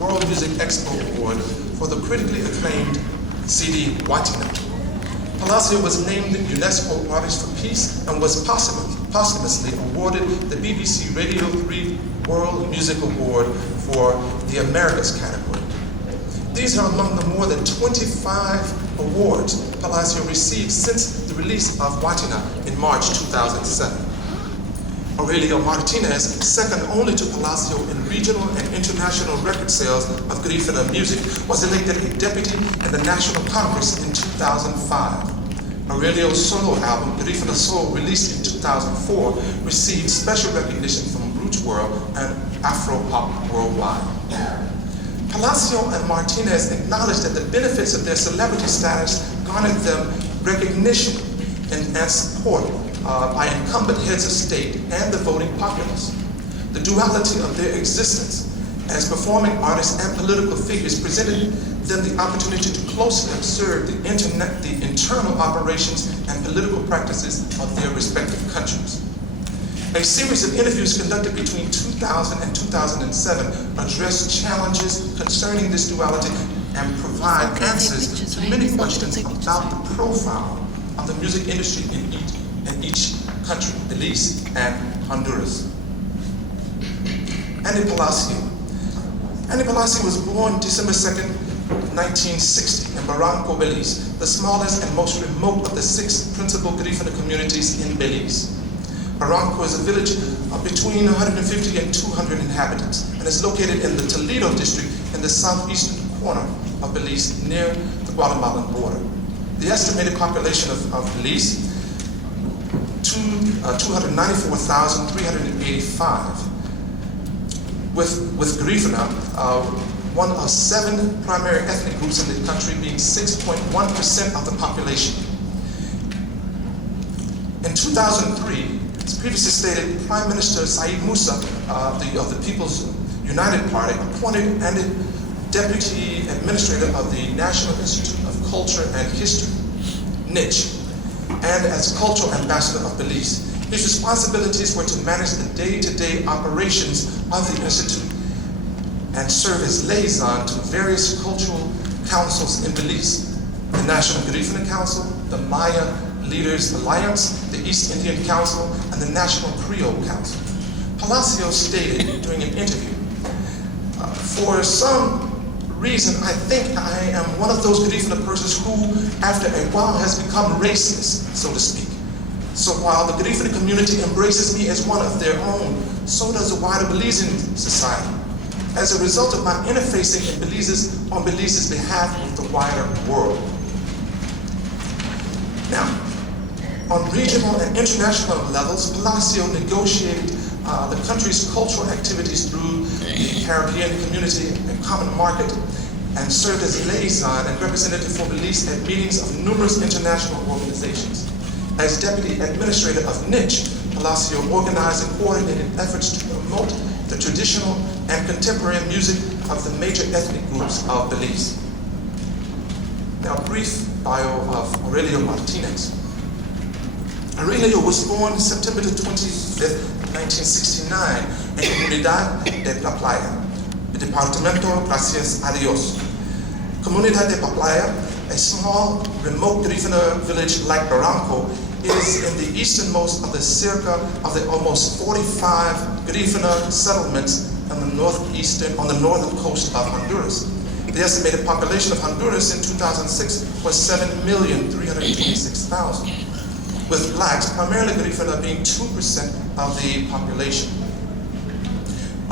World Music Expo Award for the critically acclaimed CD Watina. Palacio was named UNESCO Artist for Peace and was posthumously awarded the BBC Radio 3 World Music Award for the Americas category. These are among the more than 25 awards Palacio received since the release of Watina in March 2007. Aurelio Martinez, second only to Palacio in regional and international record sales of Garifuna music, was elected a deputy in the National Congress in 2005. Aurelio's solo album, Garifuna Soul, released in 2004, received special recognition from Roots World and Afro-Pop Worldwide. Palacio and Martinez acknowledged that the benefits of their celebrity status garnered them recognition and support by incumbent heads of state and the voting populace. The duality of their existence as performing artists and political figures presented them the opportunity to closely observe the internal operations and political practices of their respective countries. A series of interviews conducted between 2000 and 2007 addressed challenges concerning this duality and provide answers to many questions about the profile of the music industry in each country, Belize and Honduras. Andy Palacio. Andy Palacio was born December 2nd, 1960 in Barranco, Belize, the smallest and most remote of the 6 principal Garifuna communities in Belize. Barranco is a village of between 150 and 200 inhabitants and is located in the Toledo district in the southeastern corner of Belize near the Guatemalan border. The estimated population of Belize, 294,385. With Garifuna, one of 7 primary ethnic groups in the country, being 6.1% of the population. In 2003, as previously stated, Prime Minister Said Musa of the People's United Party appointed Andy Deputy Administrator of the National Institute of Culture and History, NICH, and as Cultural Ambassador of Belize. His responsibilities were to manage the day-to-day operations of the Institute and serve as liaison to various cultural councils in Belize, the National Garifuna Council, the Maya Leaders Alliance, the East Indian Council, and the National Creole Council. Palacio stated during an interview, for some reason, I think I am one of those Garifuna persons who, after a while, has become racist, so to speak. So while the Garifuna community embraces me as one of their own, so does the wider Belizean society, as a result of my interfacing on Belize's behalf with the wider world. Now, on regional and international levels, Palacio negotiated the country's cultural activities through the Caribbean Community and Common Market, and served as a liaison and representative for Belize at meetings of numerous international organizations. As Deputy Administrator of NICH, Palacio organized and coordinated efforts to promote the traditional and contemporary music of the major ethnic groups of Belize. Now, a brief bio of Aurelio Martinez. Aurelio was born September 25th, 1969, in Comunidad de La Playa, Departamento Gracias a Dios. Comunidad de La Playa, a small, remote Garifuna village like Barranco, is in the easternmost of the almost 45 Garifuna settlements on the northern coast of Honduras. The estimated population of Honduras in 2006 was 7,326,000, with blacks, primarily Garifuna, being 2% of the population.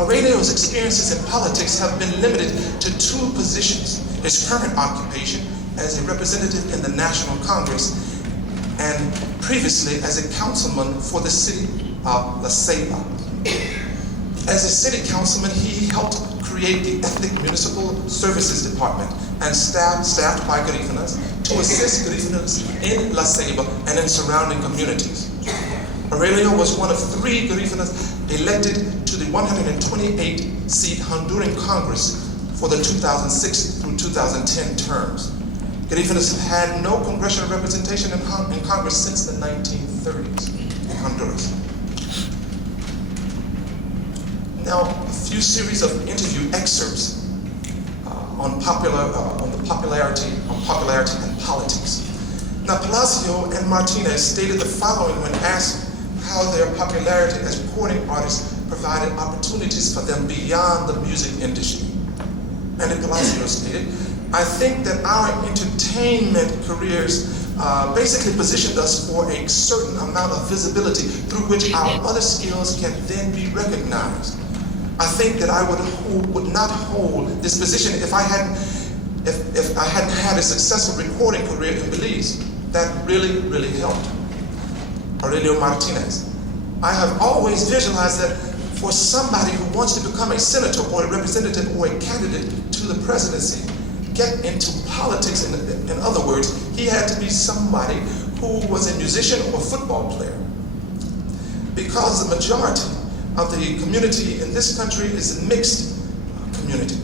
Aurelio's experiences in politics have been limited to 2 positions: his current occupation as a representative in the National Congress, and previously as a councilman for the city of La Ceiba. As a city councilman, he helped create the Ethnic Municipal Services Department and staffed by Garifunas to assist Garifunas in La Ceiba and in surrounding communities. Aurelio was one of 3 Garifunas elected to the 128-seat Honduran Congress for the 2006 through 2010 terms. Garifunas have had no congressional representation in Congress since the 1930s in Honduras. Now, a few series of interview excerpts popularity and politics. Now, Palacio and Martinez stated the following when asked how their popularity as recording artists provided opportunities for them beyond the music industry. Andy Palacio stated, "I think that our entertainment careers basically positioned us for a certain amount of visibility through which our other skills can then be recognized. I think that I would not hold this position if I hadn't had a successful recording career in Belize. That really, really helped." Aurelio Martinez, "I have always visualized that for somebody who wants to become a senator or a representative or a candidate to the presidency, get into politics, in other words, he had to be somebody who was a musician or a football player. Because the majority of the community in this country is a mixed community.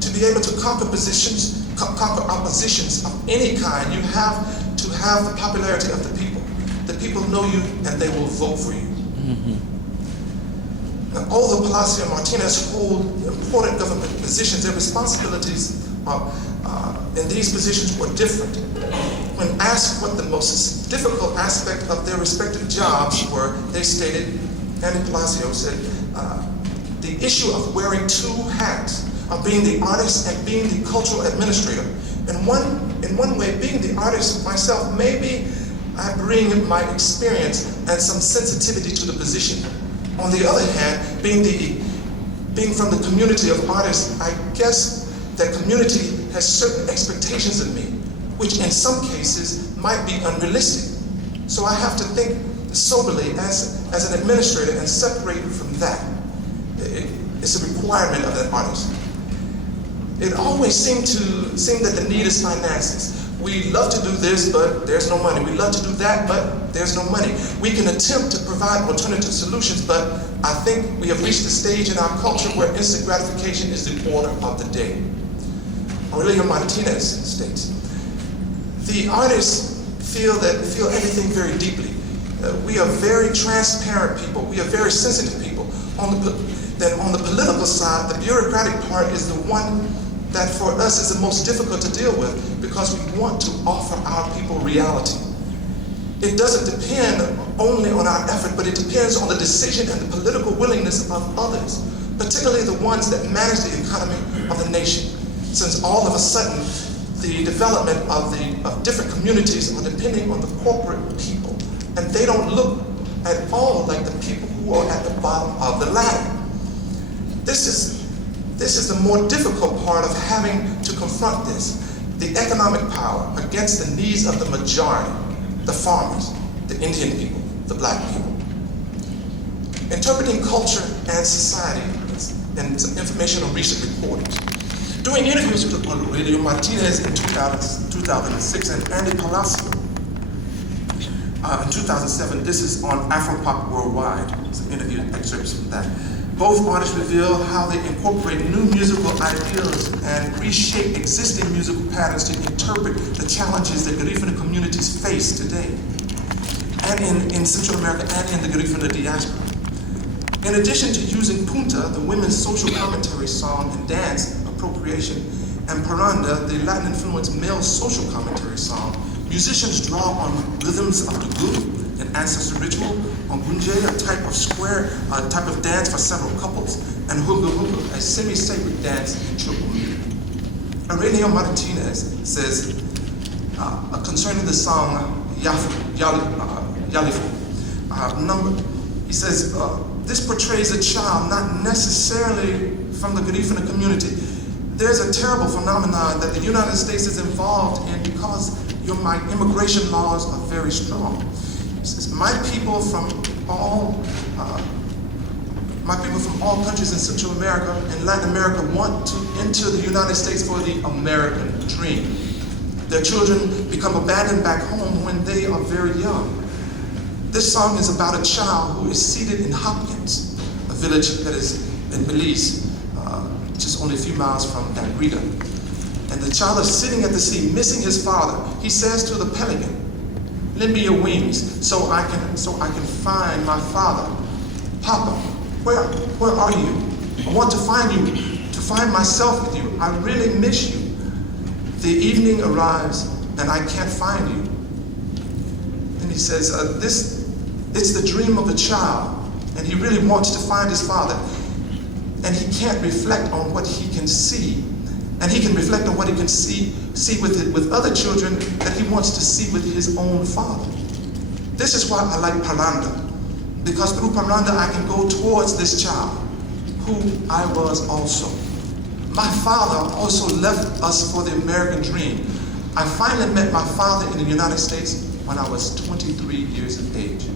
To be able to conquer oppositions of any kind, you have to have the popularity of the people. The people know you and they will vote for you." Now, although Palacio and Martinez hold important government positions, their responsibilities in these positions were different. When asked what the most difficult aspect of their respective jobs were, they stated, Andy Palacio said, "The issue of wearing two hats, of being the artist and being the cultural administrator. In one way, being the artist myself, maybe I bring my experience and some sensitivity to the position. On the other hand, being from the community of artists, I guess that community has certain expectations of me, which in some cases might be unrealistic. So I have to think soberly as an administrator and separate from that. It's a requirement of that artist. It always seemed that the need is finances. We love to do this, but there's no money. We love to do that, but there's no money. We can attempt to provide alternative solutions, but I think we have reached a stage in our culture where instant gratification is the order of the day." Aurelio Martinez states, "The artists feel everything very deeply. We are very transparent people. We are very sensitive people. Then on the political side, the bureaucratic part is the one that for us is the most difficult to deal with because we want to offer our people reality. It doesn't depend only on our effort, but it depends on the decision and the political willingness of others, particularly the ones that manage the economy of the nation. Since all of a sudden, the development of different communities are depending on the corporate people, and they don't look at all like the people who are at the bottom of the ladder. This is the more difficult part of having to confront this, the economic power against the needs of the majority, the farmers, the Indian people, the black people. Interpreting culture and society, and some information on recent recordings. Doing interviews with Aurelio Martinez in 2006 and Andy Palacio in 2007, this is on Afropop Worldwide. It's an interview excerpts from that. Both artists reveal how they incorporate new musical ideas and reshape existing musical patterns to interpret the challenges that Garifuna communities face today, and in Central America and in the Garifuna diaspora. In addition to using punta, the women's social commentary song and dance appropriation, and paranda, the Latin-influenced male social commentary song, musicians draw on rhythms of the good, an ancestor ritual, on gunje, a type of dance for several couples, and huga huga, a semi-sacred dance in triple meter. Aurelio Martinez says concerning the song Yalifu, he says, "This portrays a child not necessarily from the Garifuna community. There's a terrible phenomenon that the United States is involved in because my immigration laws are very strong. He says, my people from all countries in Central America and Latin America want to enter the United States for the American dream. Their children become abandoned back home when they are very young. This song is about a child who is seated in Hopkins, a village that is in Belize, just only a few miles from Dangrida. And the child is sitting at the sea, missing his father. He says to the pelican, 'Lend me your wings so I can find my father. Papa, where are you? I want to find find myself with you. I really miss you. The evening arrives and I can't find you. And he says, it's the dream of a child, and he really wants to find his father. And he can't reflect on what he can see. And he can reflect on what he can see with other children that he wants to see with his own father. This is why I like Paranda, because through Paranda I can go towards this child, who I was also. My father also left us for the American dream. I finally met my father in the United States when I was 23 years of age.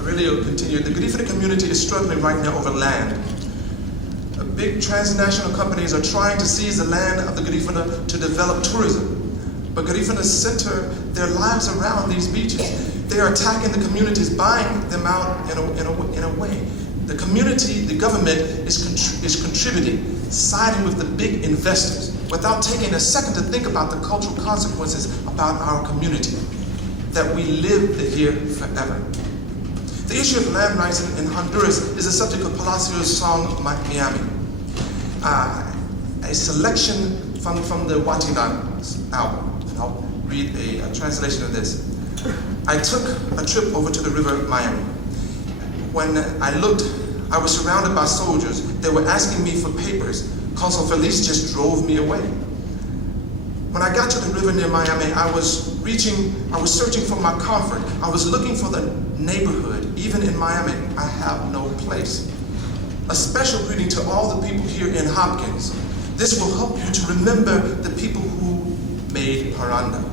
Aurelio continued, the Garifuna community is struggling right now over land. Big transnational companies are trying to seize the land of the Garifuna to develop tourism. But Garifuna center their lives around these beaches. They are attacking the communities, buying them out in a way. The community, the government is contributing, siding with the big investors without taking a second to think about the cultural consequences about our community, that we live here forever. The issue of land rights in Honduras is the subject of Palacio's song, Miami. A selection from the Watinan album, and I'll read a translation of this. I took a trip over to the river Miami. When I looked, I was surrounded by soldiers. They were asking me for papers. Consul Feliz just drove me away. When I got to the river near Miami, I was searching for my comfort. I was looking for the neighborhood. Even in Miami, I have no place. A special greeting to all the people here in Hopkins. This will help you to remember the people who made Paranda.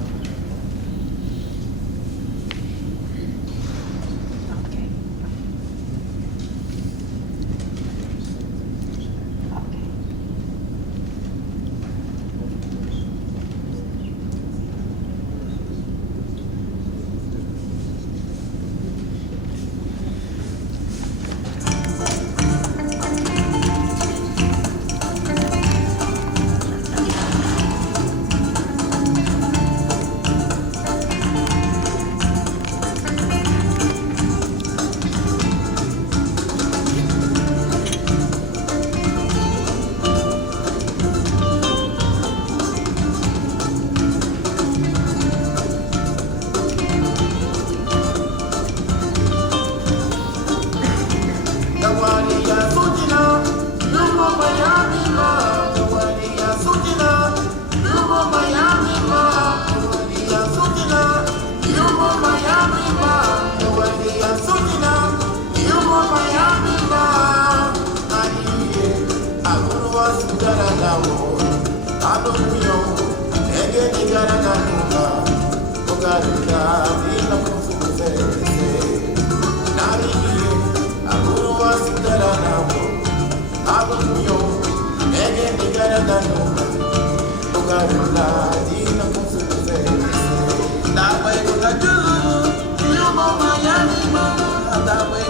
That way,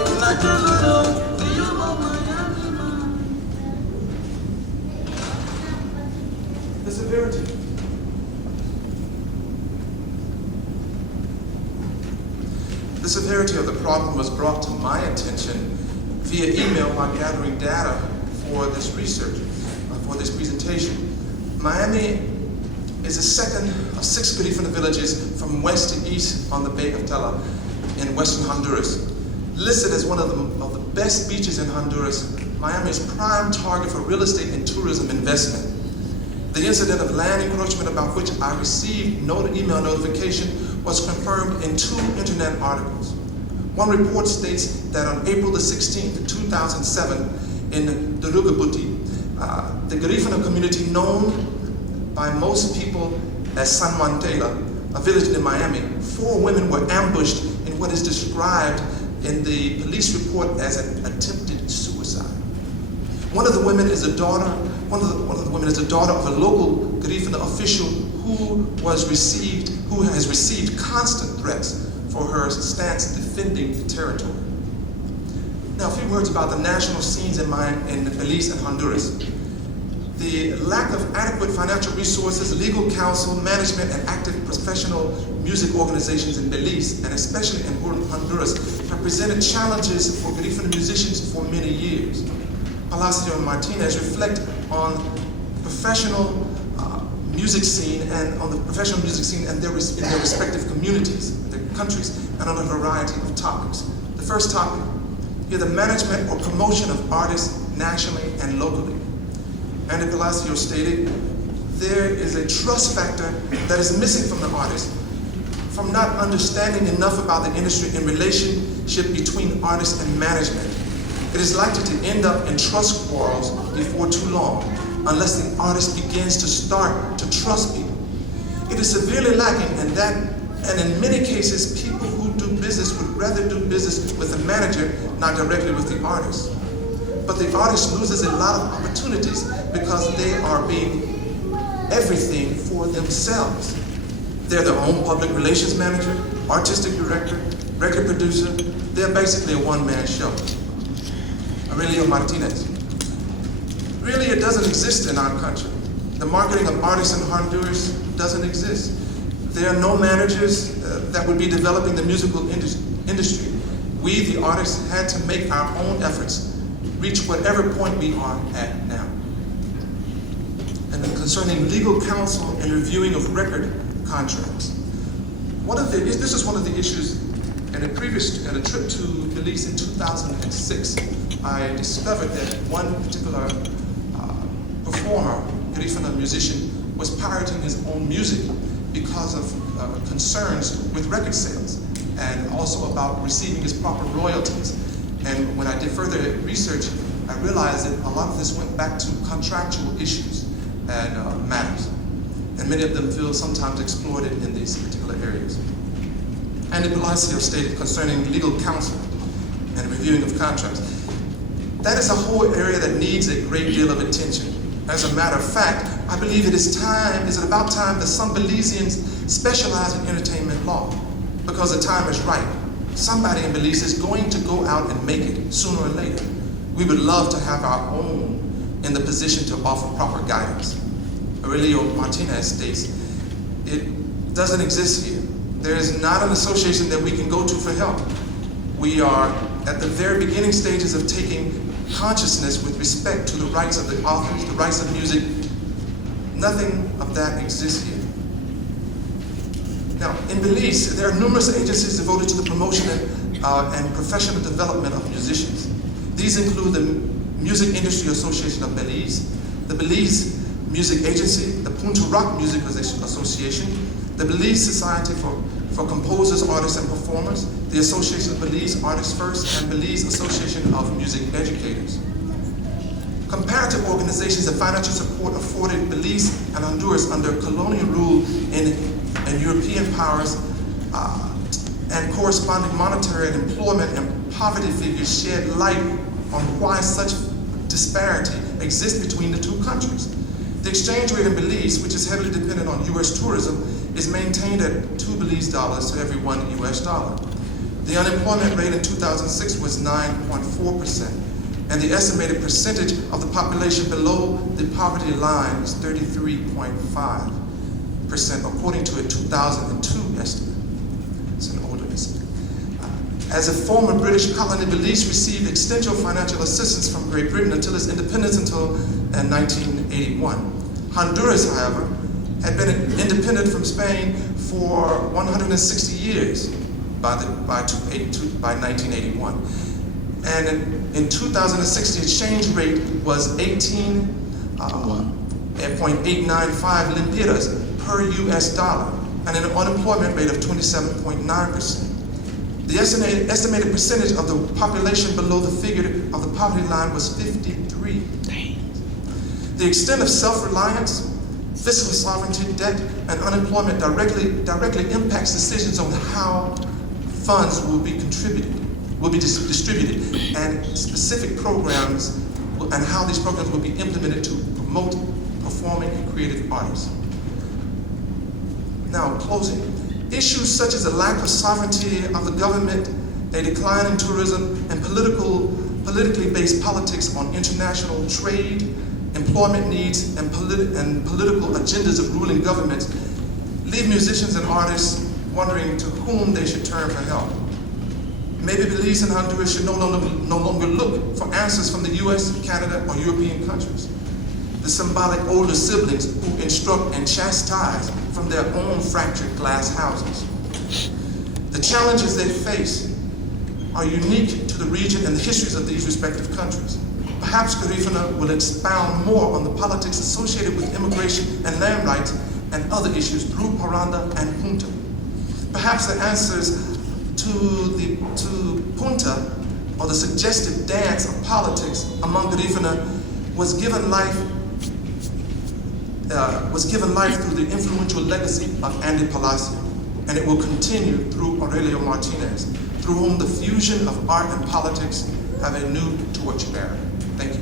severity of the problem was brought to my attention via email while gathering data for this research, for this presentation. Miami is the second of 6 Garifuna villages from west to east on the Bay of Tela in western Honduras. Listed as one of the best beaches in Honduras, Miami is prime target for real estate and tourism investment. The incident of land encroachment about which I received email notification was confirmed in 2 internet articles. One report states that on April the 16th, 2007, in Durugabuti, the Garifuna community known by most people as San Juan Tela, a village in Miami, 4 women were ambushed in what is described in the police report as an attempted suicide. One of the women is a daughter of a local Garifuna official who has received constant threats for her stance defending the territory. Now, a few words about the national scenes in Belize and Honduras. The lack of adequate financial resources, legal counsel, management, and active professional music organizations in Belize, and especially in Honduras, have presented challenges for Garifuna musicians for many years. Palacio and Martinez reflect on professional music scene and on the professional music scene and in their respective communities, their countries, and on a variety of topics. The first topic, here the management or promotion of artists nationally and locally. Andy Palacio stated, there is a trust factor that is missing from the artists, from not understanding enough about the industry in relationship between artists and management. It is likely to end up in trust quarrels before too long, unless the artist begins to start to trust people. It is severely lacking in that, and in many cases, people who do business would rather do business with the manager, not directly with the artist. But the artist loses a lot of opportunities because they are being everything for themselves. They're their own public relations manager, artistic director, record producer. They're basically a one-man show. Aurelio Martinez. Really, it doesn't exist in our country. The marketing of artists in Honduras doesn't exist. There are no managers that would be developing the musical industry. We, the artists, had to make our own efforts, reach whatever point we are at now. And then concerning legal counsel and reviewing of record contracts. This is one of the issues. In a trip to Belize in 2006, I discovered that one particular performer, Garifuna musician, was pirating his own music because of concerns with record sales and also about receiving his proper royalties. And when I did further research, I realized that a lot of this went back to contractual issues and matters. And many of them feel sometimes exploited in these particular areas. Andy Palacio stated concerning legal counsel and reviewing of contracts, that is a whole area that needs a great deal of attention. As a matter of fact, I believe it is about time that some Belizeans specialize in entertainment law, because the time is right. Somebody in Belize is going to go out and make it sooner or later. We would love to have our own in the position to offer proper guidance. Aurelio Martinez states, it doesn't exist here. There is not an association that we can go to for help. We are at the very beginning stages of taking consciousness with respect to the rights of the authors, the rights of music. Nothing of that exists here. Now, in Belize, there are numerous agencies devoted to the promotion and professional development of musicians. These include the Music Industry Association of Belize, the Belize Music Agency, the Punta Rock Music Association, the Belize Society for Composers, Artists, and Performers, the Association of Belize Artists First, and Belize Association of Music Educators. Comparative organizations of financial support afforded Belize and Honduras under colonial rule and European powers, and corresponding monetary and employment and poverty figures shed light on why such disparity exists between the two countries. The exchange rate in Belize, which is heavily dependent on U.S. tourism, is maintained at 2 Belize dollars to every $1 US. The unemployment rate in 2006 was 9.4%, and the estimated percentage of the population below the poverty line is 33.5%, according to a 2002 estimate. It's an older estimate. As a former British colony, Belize received extensive financial assistance from Great Britain until its independence until 1981. Honduras, however, had been independent from Spain for 160 years by 1981. And in 2006, the exchange rate was 18.895 lempiras per US dollar, and an unemployment rate of 27.9%. The estimated percentage of the population below the figure of the poverty line was 53. The extent of self-reliance, fiscal sovereignty, debt, and unemployment directly impacts decisions on how funds will be distributed, and specific programs, and how these programs will be implemented to promote performing and creative artists. Now, closing. Issues such as the lack of sovereignty of the government, a decline in tourism, and politically based politics on international trade, employment needs, and political agendas of ruling governments leave musicians and artists wondering to whom they should turn for help. Maybe Belize and Honduras should no longer look for answers from the US, Canada, or European countries. The symbolic older siblings who instruct and chastise from their own fractured glass houses. The challenges they face are unique to the region and the histories of these respective countries. Perhaps Garifuna will expound more on the politics associated with immigration and land rights and other issues through Paranda and Punta. Perhaps the answers to Punta, or the suggestive dance of politics among Garifuna, was given life through the influential legacy of Andy Palacio, and it will continue through Aurelio Martinez, through whom the fusion of art and politics have a new torch bearer. Thank you.